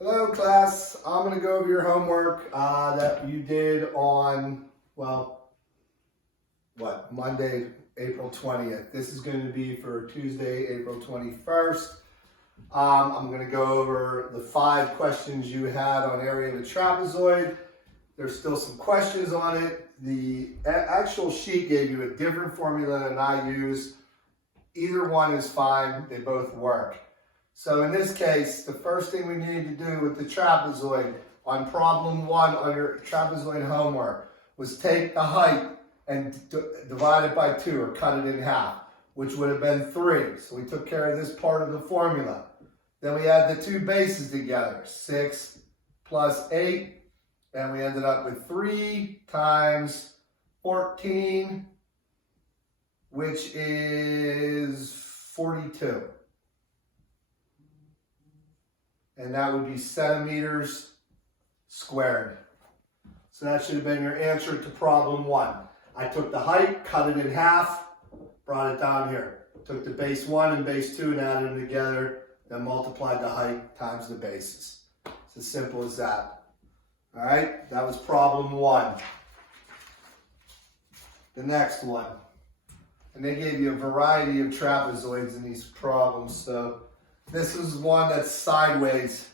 Hello class, I'm going to go over your homework that you did on, Monday, April 20th. This is going to be for Tuesday, April 21st. I'm going to go over the 5 questions you had on area of the trapezoid. There's still some questions on it. The actual sheet gave you a different formula than I use. Either one is fine, they both work. So in this case, the first thing we need to do with the trapezoid on problem 1 under trapezoid homework was take the height and divide it by 2 or cut it in half, which would have been 3. So we took care of this part of the formula. Then we add the 2 bases together, 6 plus 8, and we ended up with 3 times 14, which is 42. And that would be centimeters squared. So that should have been your answer to problem 1. I took the height, cut it in half, brought it down here. Took the base 1 and base 2 and added them together, then multiplied the height times the bases. It's as simple as that. All right, that was problem 1. The next one. And they gave you a variety of trapezoids in these problems, so this is one that's sideways.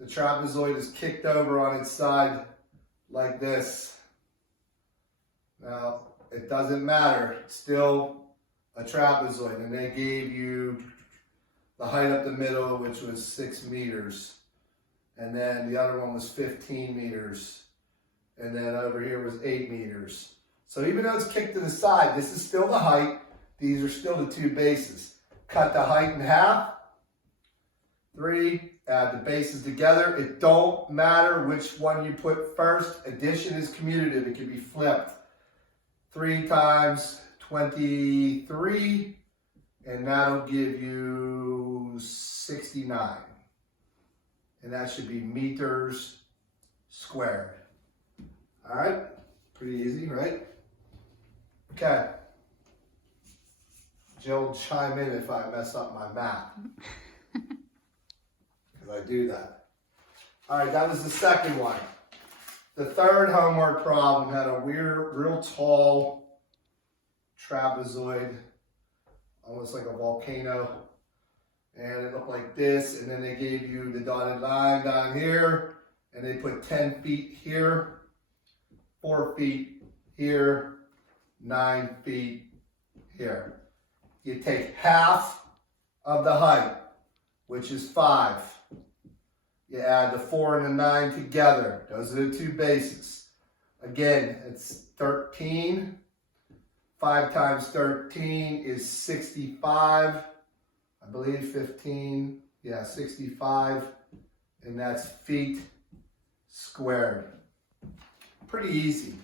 The trapezoid is kicked over on its side like this. Now, it doesn't matter. It's still a trapezoid. And they gave you the height up the middle, which was 6 meters. And then the other one was 15 meters. And then over here was 8 meters. So even though it's kicked to the side, this is still the height. These are still the 2 bases. Cut the height in half. 3, add the bases together. It don't matter which one you put first. Addition is commutative. It can be flipped. 3 times 23, and that'll give you 69. And that should be meters squared. All right, pretty easy, right? Okay. Jill, chime in if I mess up my math. I do that. All right, that was the second one. The third homework problem had a weird, real tall trapezoid, almost like a volcano. And it looked like this, and then they gave you the dotted line down here, and they put 10 feet here, 4 feet here, 9 feet here. You take half of the height, which is 5. You add the 4 and the 9 together. Those are the 2 bases. Again, it's 13. 5 times 13 is 65. I believe 15. Yeah, 65. And that's feet squared. Pretty easy.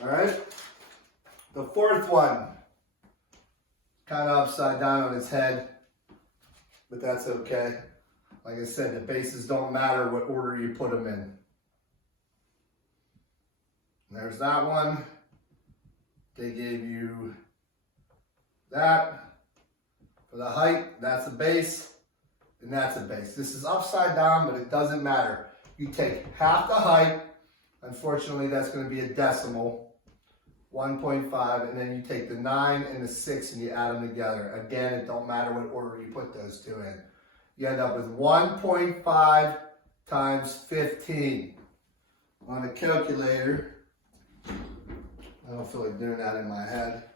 All right. The fourth one, kind of upside down on its head, but that's okay. Like I said, the bases don't matter what order you put them in. There's that one. They gave you that. For the height, that's a base, and that's a base. This is upside down, but it doesn't matter. You take half the height. Unfortunately, that's going to be a decimal, 1.5, and then you take the 9 and the 6 and you add them together. Again, it don't matter what order you put those 2 in. You end up with 1.5 times 15. On a calculator, I don't feel like doing that in my head.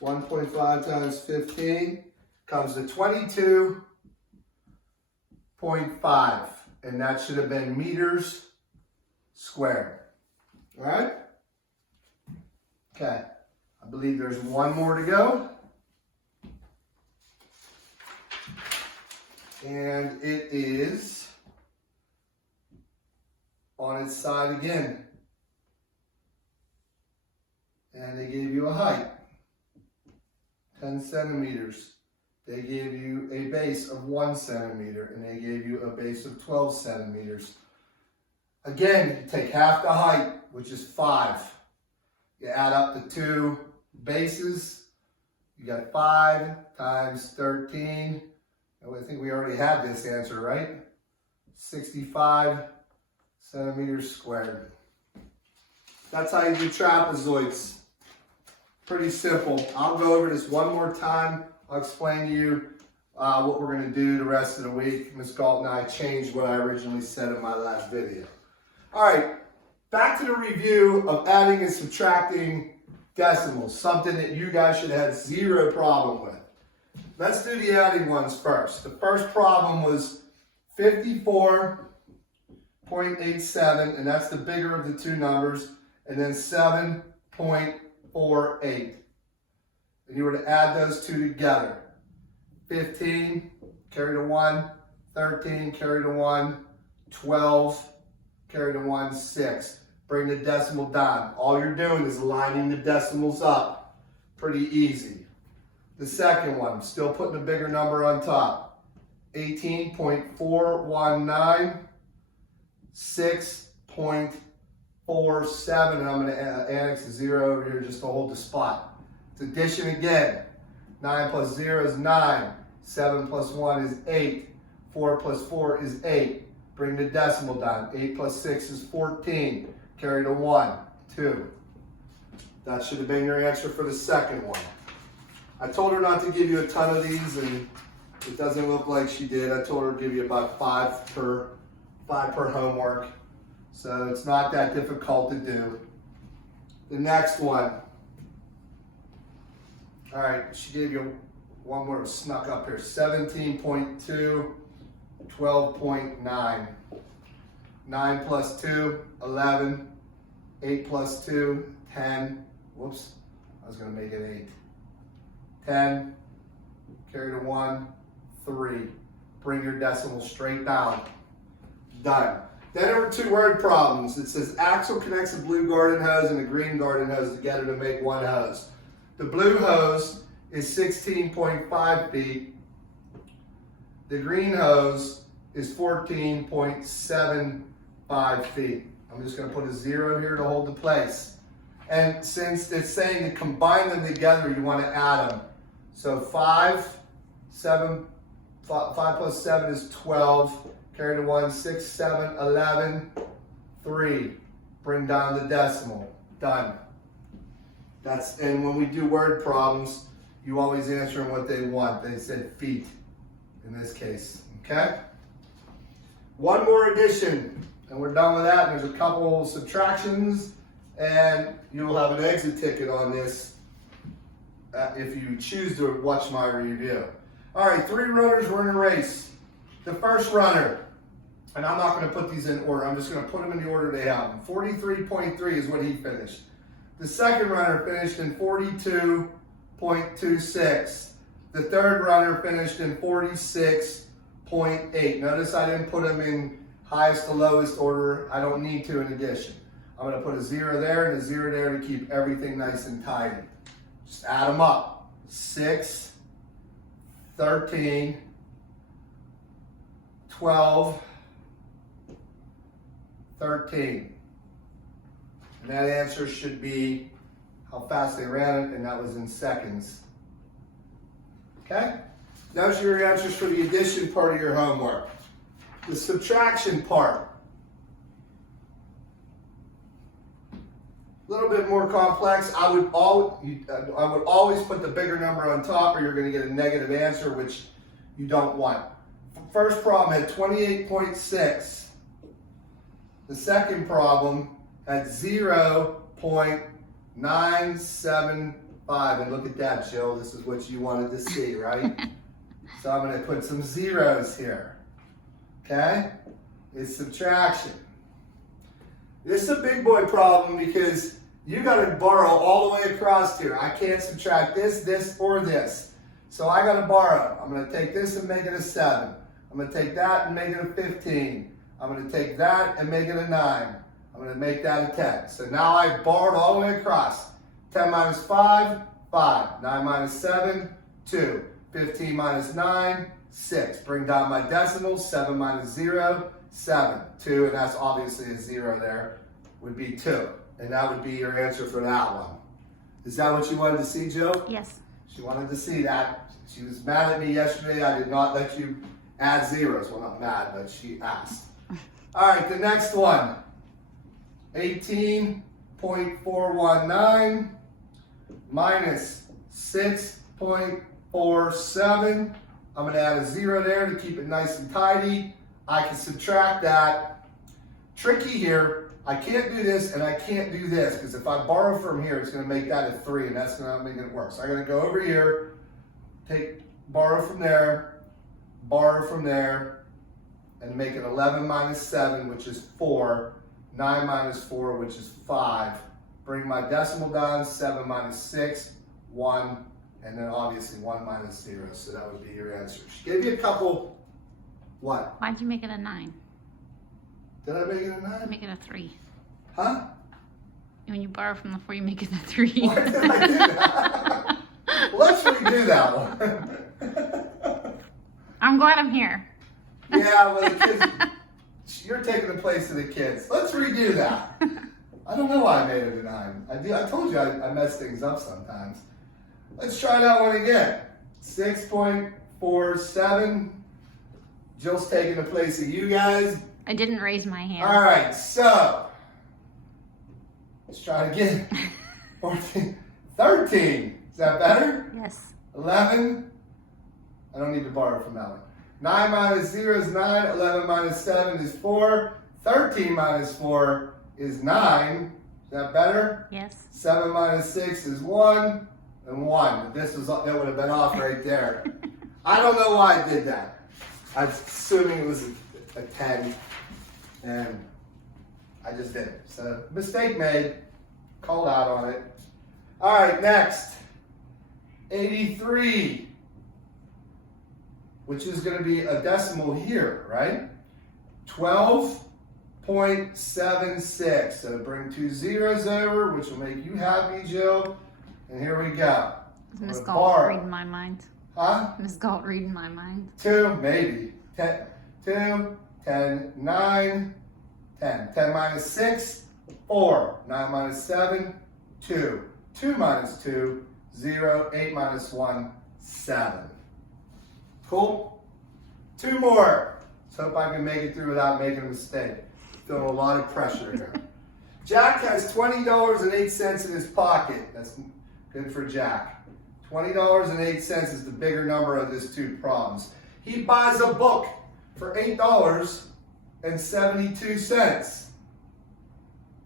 1.5 times 15 comes to 22.5. And that should have been meters squared. All right? Okay. I believe there's one more to go. And it is on its side again. And they gave you a height, 10 centimeters. They gave you a base of 1 centimeter, and they gave you a base of 12 centimeters. Again, you take half the height, which is 5. You add up the 2 bases. You got 5 times 13. I think we already had this answer, right? 65 centimeters squared. That's how you do trapezoids. Pretty simple. I'll go over this one more time. I'll explain to you what we're going to do the rest of the week. Ms. Galt and I changed what I originally said in my last video. All right, back to the review of adding and subtracting decimals, something that you guys should have had zero problem with. Let's do the adding ones first. The first problem was 54.87, and that's the bigger of the two numbers, and then 7.48. And you were to add those two together. 15, carry the 1, 13, carry the 1, 12, carry the 1, 6. Bring the decimal down. All you're doing is lining the decimals up. Pretty easy. The second one, still putting a bigger number on top. 18.419, 6.47, and I'm going to annex a 0 over here just to hold the spot. It's addition again. 9 plus 0 is 9. 7 plus 1 is 8. 4 plus 4 is 8. Bring the decimal down. 8 plus 6 is 14. Carry the 1, 2. That should have been your answer for the second one. I told her not to give you a ton of these, and it doesn't look like she did. I told her to give you about 5 per homework. So it's not that difficult to do. The next one. All right, she gave you one more snuck up here. 17.2, 12.9. 9 plus 2, 11. 8 plus 2, 10. Whoops, I was going to make it 8. 10, carry the 1, 3. Bring your decimal straight down. Done. Then there were two word problems. It says Axel connects a blue garden hose and a green garden hose together to make one hose. The blue hose is 16.5 feet. The green hose is 14.75 feet. I'm just going to put a 0 here to hold the place. And since it's saying to combine them together, you want to add them. So 5 plus 7 is 12. Carry the 1, 6, 7, 11, 3. Bring down the decimal. Done. And when we do word problems, you always answer them what they want. They said feet in this case. Okay? One more addition, and we're done with that. There's a couple subtractions, and you will have an exit ticket on this if you choose to watch my review. All right, 3 runners were in a race. The first runner, and I'm not going to put these in order. I'm just going to put them in the order they have them. 43.3 is what he finished. The second runner finished in 42.26. The third runner finished in 46.8. Notice I didn't put them in highest to lowest order. I don't need to in addition. I'm going to put a 0 there and a 0 there to keep everything nice and tidy. Just add them up. 6, 13, 12, 13. And that answer should be how fast they ran it, and that was in seconds. Okay? Those are your answers for the addition part of your homework. The subtraction part. A little bit more complex. I would always put the bigger number on top, or you're going to get a negative answer, which you don't want. First problem had 28.6. The second problem had 0.975. And look at that, Jill. This is what you wanted to see, right? So I'm going to put some zeros here. Okay? It's subtraction. This is a big boy problem because you got to borrow all the way across here. I can't subtract this, this, or this. So I got to borrow. I'm going to take this and make it a 7. I'm going to take that and make it a 15. I'm going to take that and make it a 9. I'm going to make that a 10. So now I borrowed all the way across. 10 minus 5, 5. 9 minus 7, 2. 15 minus 9, 6. Bring down my decimals. 7 minus 0, 7. 2, and that's obviously a 0 there, would be 2. And that would be your answer for that one. Is that what you wanted to see, Jill? Yes. She wanted to see that. She was mad at me yesterday. I did not let you add zeros. Well, not mad, but she asked. All right, the next one. 18.419 minus 6.47. I'm going to add a 0 there to keep it nice and tidy. I can subtract that. Tricky here, I can't do this and I can't do this, because if I borrow from here, it's going to make that a 3, and that's not making it work. So I'm going to go over here, borrow from there, and make it 11 minus 7, which is 4, 9 minus 4, which is 5. Bring my decimal down, 7 minus 6, 1, and then obviously 1 minus 0, so that would be your answer. She gave you a couple, what? Why'd you make it a 9? Did I make it a 9? Make it a 3. Huh? When you borrow from the 4, you make it a 3. Why did I do that? Let's redo that one. I'm glad I'm here. Yeah, well, the kids, you're taking the place of the kids. Let's redo that. I don't know why I made it a 9. I told you I mess things up sometimes. Let's try that one again. 6.47. Jill's taking the place of you guys. I didn't raise my hand. All right, so let's try it again. 14, 13. Is that better? Yes. 11. I don't need to borrow from that one. 9 minus 0 is 9. 11 minus 7 is 4. 13 minus 4 is 9. Is that better? Yes. 7 minus 6 is 1. And 1. That would have been off right there. I don't know why I did that. I'm assuming it was a 10. And I just did it. So, mistake made. Called out on it. All right, next. 83. Which is going to be a decimal here, right? 12.76. So bring 2 zeros over, which will make you happy, Jill. And here we go. Is Miss Galt reading my mind? Huh? Miss Galt reading my mind? 2, maybe. 10, 2, 10, 9, 10. 10 minus 6, 4. 9 minus 7, 2. 2 minus 2, 0. 8 minus 1, 7. Cool? 2 more. Let's hope I can make it through without making a mistake. Feeling a lot of pressure here. Jack has $20.08 in his pocket. That's good for Jack. $20.08 is the bigger number of his 2 problems. He buys a book for $8.72.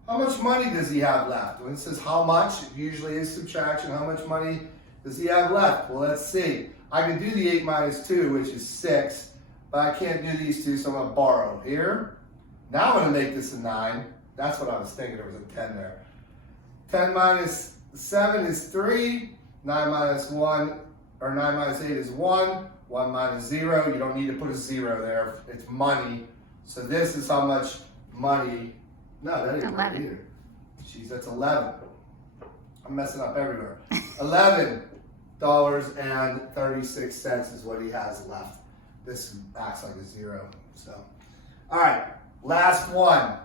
How much money does he have left? When it says how much, it usually is subtraction. How much money does he have left? Well, let's see. I can do the 8 minus 2, which is 6, but I can't do these 2, so I'm going to borrow here. Now I'm going to make this a 9. That's what I was thinking. There was a 10 there. 10 minus 7 is 3. 9 minus 1, or 9 minus 8 is 1. 1 minus 0. You don't need to put a 0 there. It's money. So this is how much money. No, that ain't right either. Jeez, that's 11. I'm messing up everywhere. $11.36 is what he has left. This acts like a 0. So, all right, last one.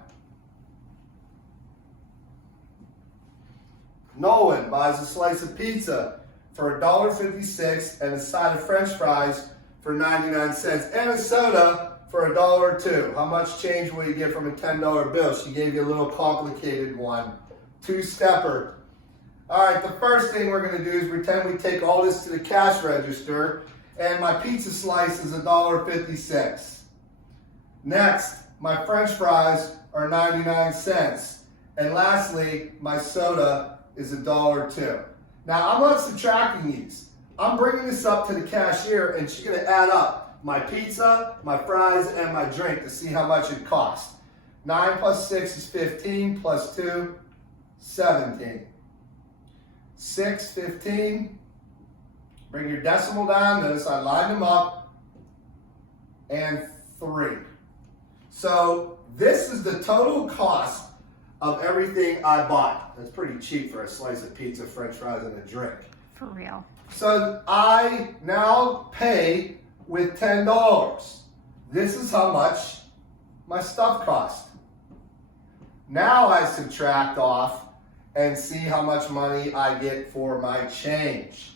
Nolan buys a slice of pizza for $1.56 and a side of French fries for 99 cents and a soda for $1.02. How much change will you get from a $10 bill? She gave you a little complicated one. 2-stepper. All right, the first thing we're going to do is pretend we take all this to the cash register, and my pizza slice is $1.56. Next, my French fries are 99 cents. And lastly, my soda is $1.02. Now, I'm not subtracting these. I'm bringing this up to the cashier, and she's going to add up my pizza, my fries, and my drink to see how much it costs. 9 plus 6 is 15, plus 2, 17. 6, 15. Bring your decimal down. Notice I lined them up. And 3. So this is the total cost of everything I bought. That's pretty cheap for a slice of pizza, French fries, and a drink. For real. So I now pay with $10. This is how much my stuff cost. Now I subtract off and see how much money I get for my change.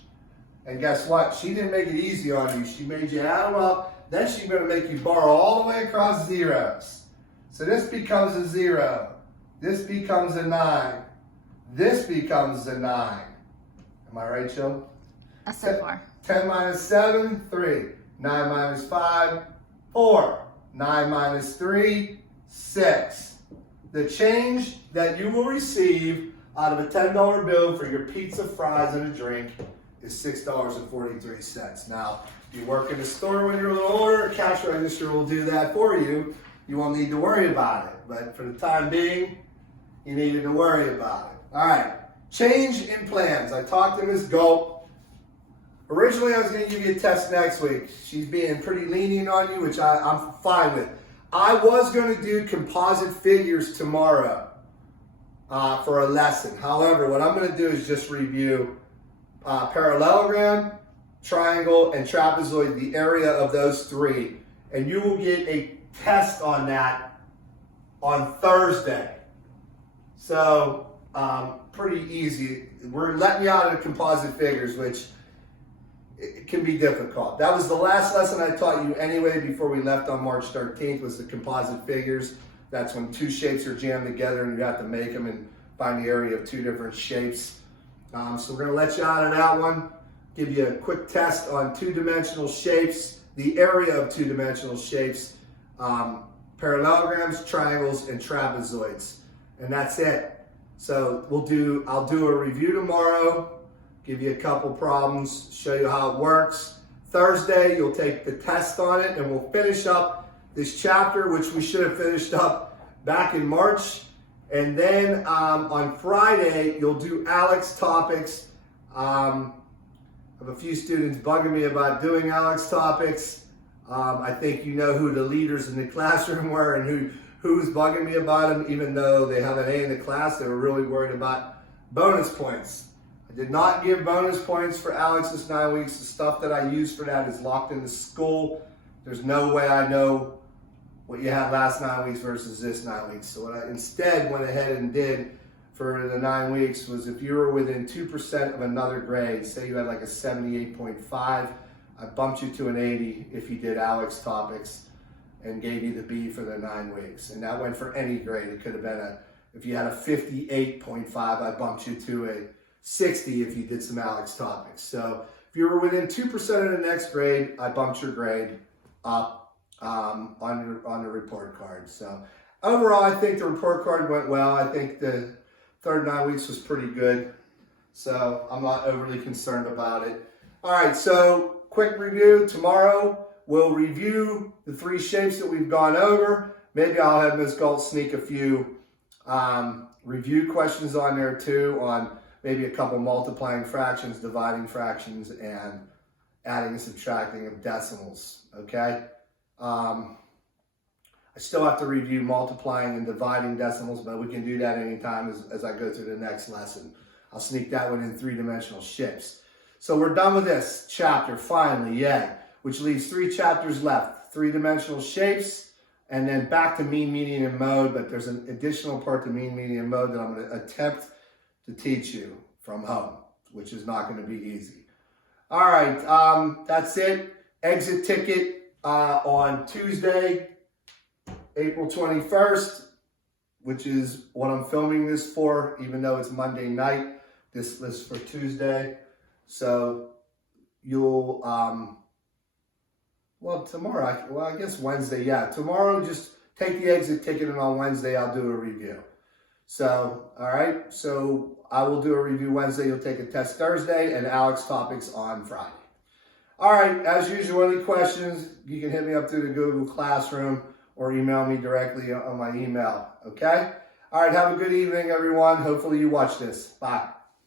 And guess what? She didn't make it easy on you. She made you add them up then she's going to make you bar all the way across zeros. So this becomes a 0. This becomes a 9. This becomes a 9. Am I right, Joe? So far. 10 minus 7, 3. 9 minus 5, 4. 9 minus 3, 6. The change that you will receive out of a $10 bill for your pizza, fries, and a drink is $6.43. Now, if you work in a store when you're a little older, a cash register will do that for you. You won't need to worry about it. But for the time being, you needed to worry about it. All right, change in plans. I talked to Ms. Gulp. Originally, I was going to give you a test next week. She's being pretty lenient on you, which I'm fine with. I was going to do composite figures tomorrow for a lesson. However, what I'm going to do is just review parallelogram, triangle, and trapezoid, the area of those three. And you will get a test on that on Thursday. So, pretty easy. We're letting you out of the composite figures, which it can be difficult. That was the last lesson I taught you anyway before we left on March 13th was the composite figures. That's when two shapes are jammed together and you have to make them and find the area of two different shapes. So we're going to let you out of that one, give you a quick test on two-dimensional shapes, the area of two-dimensional shapes, parallelograms, triangles, and trapezoids. And that's it. So I'll do a review tomorrow, give you a couple problems, show you how it works. Thursday, you'll take the test on it, and we'll finish up this chapter, which we should have finished up back in March. And then on Friday, you'll do Alex topics. I have a few students bugging me about doing Alex topics. I think you know who the leaders in the classroom were and who's bugging me about them, even though they have an A in the class. They were really worried about bonus points. I did not give bonus points for Alex's 9 weeks. The stuff that I use for that is locked into school. There's no way I know what you had last 9 weeks versus this 9 weeks. So what I instead went ahead and did for the 9 weeks was if you were within 2% of another grade, say you had like a 78.5, I bumped you to an 80 if you did Alex topics and gave you the B for the 9 weeks. And that went for any grade. It could have been if you had a 58.5, I bumped you to a 60 if you did some Alex topics. So if you were within 2% of the next grade, I bumped your grade up on the report card. So overall, I think the report card went well. I think the third 9 weeks was pretty good. So I'm not overly concerned about it. All right, so quick review. Tomorrow, we'll review the three shapes that we've gone over. Maybe I'll have Ms. Galt sneak a few review questions on there too, on maybe a couple multiplying fractions, dividing fractions, and adding and subtracting of decimals, okay? I still have to review multiplying and dividing decimals, but we can do that anytime as I go through the next lesson. I'll sneak that one in three-dimensional shapes. So we're done with this chapter, finally, yay, which leaves 3 chapters left. Three-dimensional shapes, and then back to mean, median, and mode, but there's an additional part to mean, median, and mode that I'm going to attempt to teach you from home, which is not going to be easy. All right, that's it. Exit ticket on Tuesday, April 21st, which is what I'm filming this for, even though it's Monday night. This is for Tuesday. So you'll, tomorrow, I guess Wednesday, yeah. Tomorrow, just take the exit ticket, and on Wednesday, I'll do a review. So, all right, so I will do a review Wednesday. You'll take a test Thursday, and Alex topics on Friday. All right, as usual, any questions, you can hit me up through the Google Classroom or email me directly on my email, okay? All right, have a good evening, everyone. Hopefully you watch this. Bye.